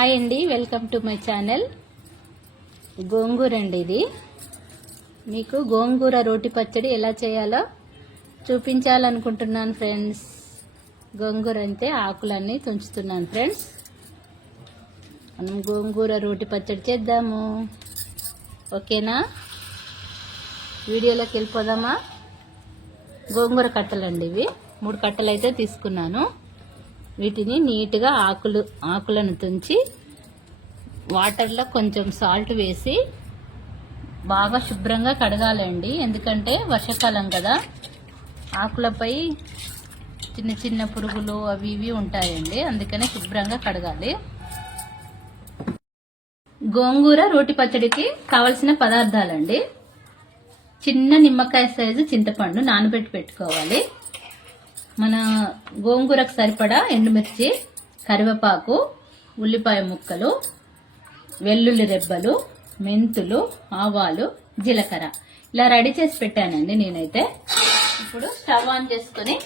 Hi అండి welcome to my channel. Gongura అండి ఇది. మీకు గోంగూర రోటి పచ్చడి ఎలా చేయాలో చూపించాలనుకుంటున్నాను ఫ్రెండ్స్. గోంగూర అంటే ఆకులన్నీ తుంచుతున్నాను ఫ్రెండ్స్. మనం గోంగూర రోటి పచ్చడి చేద్దాము. ఓకేనా? వీడియోలోకి వెళ్ళిపోదామా? గోంగూర కట్టలండి ఇవి. మూడు కట్టలు అయితే తీసుకున్నాను. వీటిని నీట్గా ఆకులు ఆకులను తుంచి వాటర్లో కొంచెం సాల్ట్ వేసి బాగా శుభ్రంగా కడగాలండి. ఎందుకంటే వర్షాకాలం కదా. ఆకులపై చిన్న చిన్న పురుగులు అవి ఇవి ఉంటాయండి. అందుకని శుభ్రంగా కడగాలి. గోంగూర రోటి పచ్చడికి కావలసిన పదార్థాలండి. చిన్న నిమ్మకాయ సైజు చింతపండు నానబెట్టి పెట్టుకోవాలి. మన గోంగూరకు సరిపడా ఎండుమిర్చి కరివేపాకు ఉల్లిపాయ ముక్కలు వెల్లుల్లి రెబ్బలు మెంతులు ఆవాలు జీలకర్ర. ఇలా రెడీ చేసి పెట్టానండి నేనైతే. ఇప్పుడు స్టవ్ ఆన్ చేసుకొని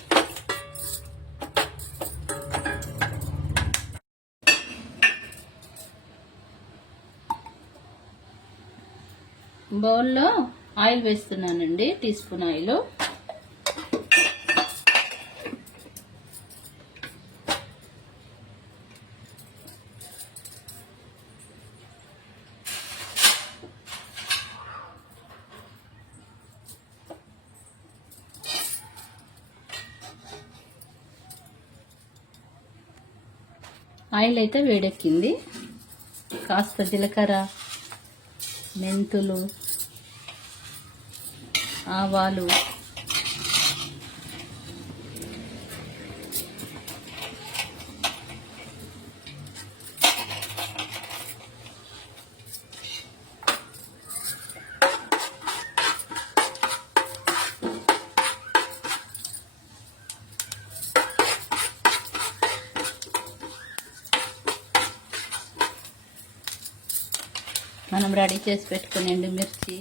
బౌల్లో ఆయిల్ వేస్తున్నానండి. Tea spoon oil. ఆయిల్ అయితే వేడెక్కింది. కాస్త జీలకర్ర మెంతులు ఆవాలు రెడీ చేసి పెట్టుకుని ఎండుమిర్చి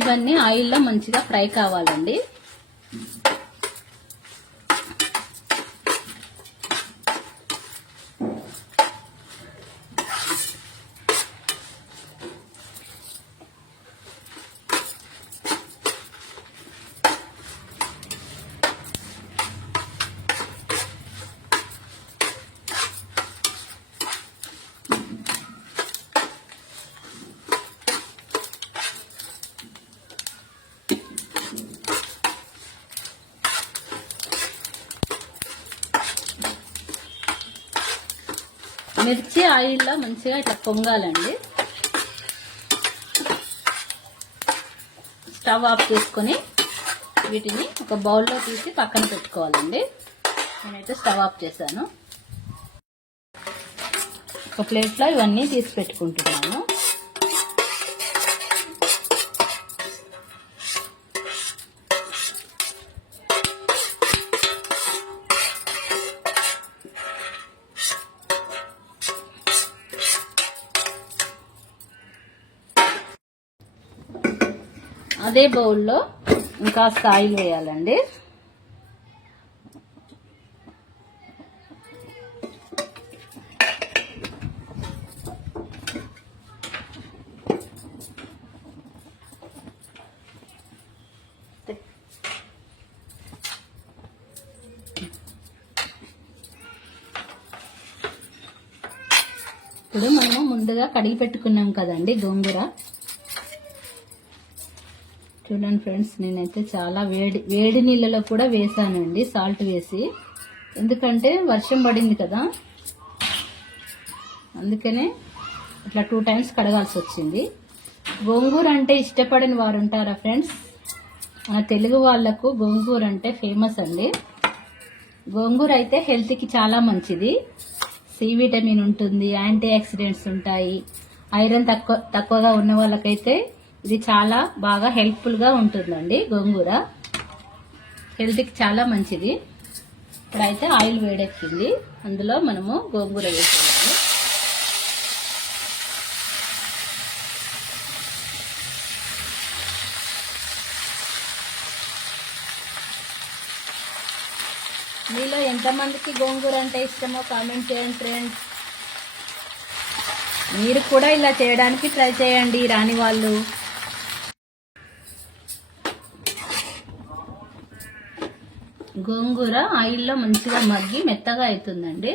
ఇవన్నీ ఆయిల్లో మంచిగా ఫ్రై కావాలండి. మిర్చి ఆయిల్లో మంచిగా ఇట్లా పొంగాలండి. స్టవ్ ఆఫ్ చేసుకొని వీటిని ఒక బౌల్లో తీసి పక్కన పెట్టుకోవాలండి. నేనైతే స్టవ్ ఆఫ్ చేశాను. ఒక ప్లేట్లో ఇవన్నీ తీసి పెట్టుకుంటున్నాను. అదే బౌల్లో ఇంకా ఆయిల్ వేయాలండి. ఇప్పుడు మనము ముందుగా కడిగి పెట్టుకున్నాం కదండి గోంగూర. చూడండి ఫ్రెండ్స్ నేనైతే చాలా వేడి వేడి నీళ్ళలో కూడా వేసానండి సాల్ట్ వేసి. ఎందుకంటే వర్షం పడింది కదా అందుకనే ఇట్లా టూ టైమ్స్ కడగాల్సి వచ్చింది. గోంగూర అంటే ఇష్టపడని వారు ఉంటారా ఫ్రెండ్స్? మన తెలుగు వాళ్ళకు గోంగూర అంటే ఫేమస్ అండి. గోంగూర అయితే హెల్త్కి చాలా మంచిది. సి విటమిన్ ఉంటుంది యాంటీ ఆక్సిడెంట్స్ ఉంటాయి. ఐరన్ తక్కువ తక్కువగా ఉన్న వాళ్ళకైతే ఇది చాలా బాగా హెల్ప్ఫుల్గా ఉంటుందండి గోంగూర. హెల్త్కి చాలా మంచిది. ఇప్పుడైతే ఆయిల్ వేడెక్కింది. అందులో మనము గోంగూర వేసేయాలి. మీలో ఎంతమందికి గోంగూర అంటే ఇష్టమో కామెంట్ చేయండి ఫ్రెండ్స్ మీరు కూడా ఇలా చేయడానికి ట్రై చేయండి రాని వాళ్ళు. గోంగూర ఆయిల్లో మంచిగా మగ్గి మెత్తగా అవుతుందండి.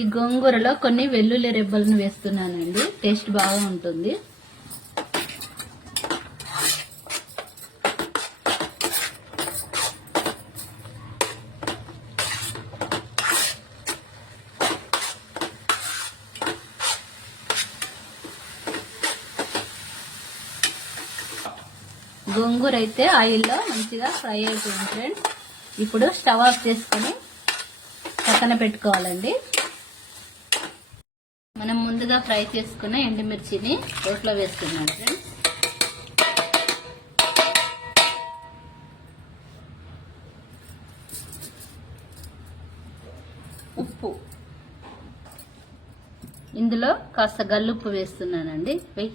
ఈ గోంగూరలో కొన్ని వెల్లుల్లి రెబ్బలను వేస్తున్నానండి. టేస్ట్ బాగా ఉంటుంది. గోంగూర అయితే ఆయిల్లో మంచిగా ఫ్రై అయిపోయింది ఫ్రెండ్స్. ఇప్పుడు స్టవ్ ఆఫ్ చేసుకొని పక్కన పెట్టుకోవాలండి. మనం ముందుగా ఫ్రై చేసుకున్న ఎండుమిర్చిని రోట్లో వేసుకున్నాం ఫ్రెండ్స్. ఉప్పు. ఇందులో కాస్త గల్లుప్పు వేస్తున్నానండి. వెయ్యి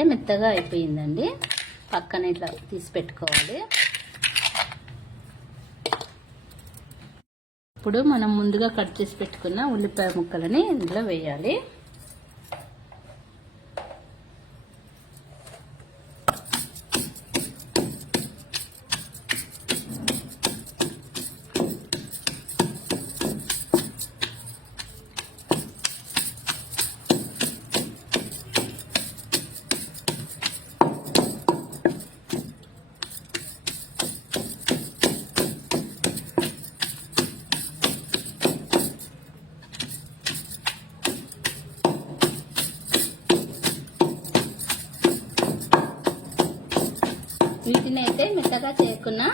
అయితే మెత్తగా అయిపోయిందండి. పక్కన ఇట్లా తీసి పెట్టుకోవాలి. ఇప్పుడు మనం ముందుగా కట్ చేసి పెట్టుకున్న ఉల్లిపాయ ముక్కలని ఇందులో వేయాలి వీటిని అయితే మెత్తగా చేయకున్నా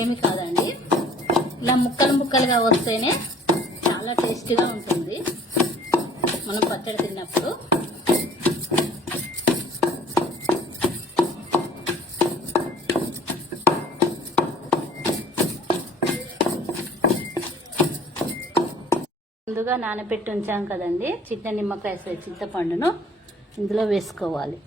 ఏమి కాదండి ఇలా ముక్కలు ముక్కలుగా వస్తేనే చాలా టేస్టీగా ఉంటుంది. మనం పచ్చడి తిన్నప్పుడు. ముందుగా నానబెట్టి ఉంచాం కదండి. చిన్న నిమ్మకాయ చింతపండును ఇందులో వేసుకోవాలి.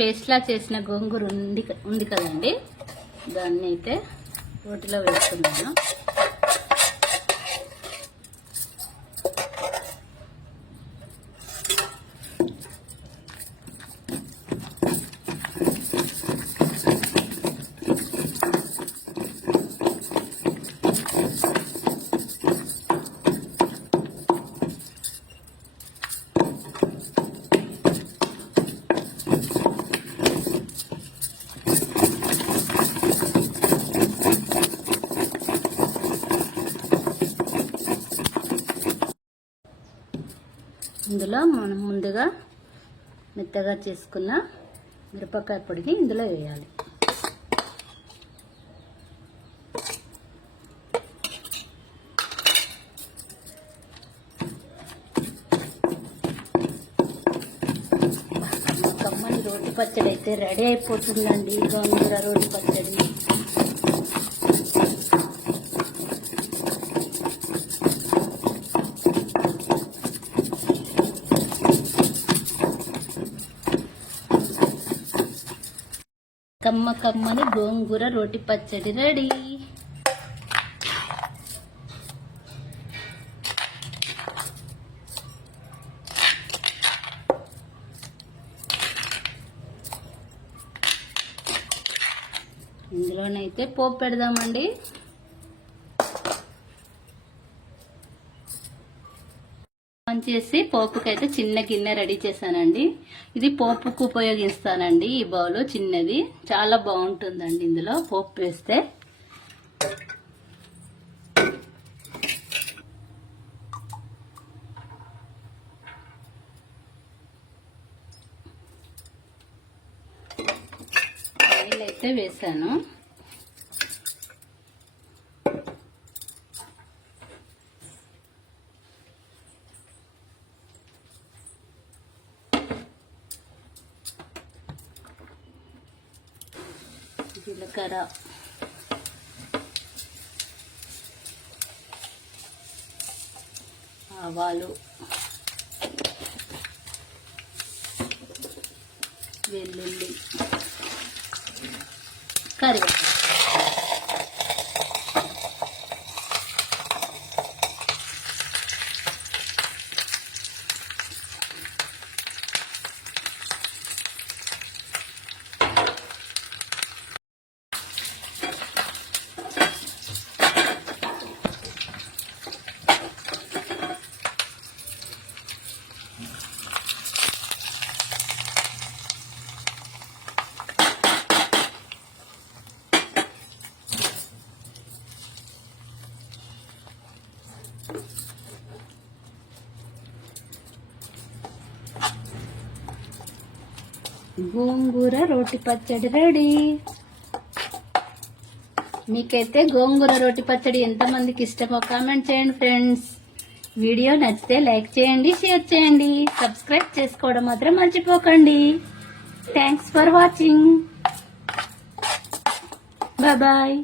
పేస్ట్లా చేసిన గోంగూర ఉంది ఉంది కదండి. దాన్ని అయితే రోటిలో వేస్తున్నాను ఇందులో మనం ముందుగా మెత్తగా చేసుకున్న మిరపకాయ పొడిని ఇందులో వేయాలి. రోటి పచ్చడి అయితే రెడీ అయిపోతుందండి. గోంగూర రోటి పచ్చడి? కమ్మ కమ్మని గోంగూర రోటి పచ్చడి రెడీ. ఇందులోనైతే పోపు పెడదామండి. చేసి పోపుకి అయితే చిన్న గిన్నె రెడీ చేశానండి. ఇది పోపుకు ఉపయోగిస్తానండి ఈ బౌల్ చిన్నది. చాలా బాగుంటుందండి ఇందులో పోపు వేస్తే. ఆయిల్ అయితే వేసాను ఇక్కడ ఆవాలు. వెల్లుల్లి. కరివేపాకు. గోంగూర రోటి పచ్చడి రెడీ. మీకైతే గోంగూర రోటి పచ్చడి ఎంతమందికి ఇష్టమో కామెంట్ చేయండి ఫ్రెండ్స్. వీడియో నచ్చితే లైక్ చేయండి షేర్ చేయండి. సబ్స్క్రైబ్ చేసుకోవడం మాత్రం మర్చిపోకండి. Thanks for watching. బాయ్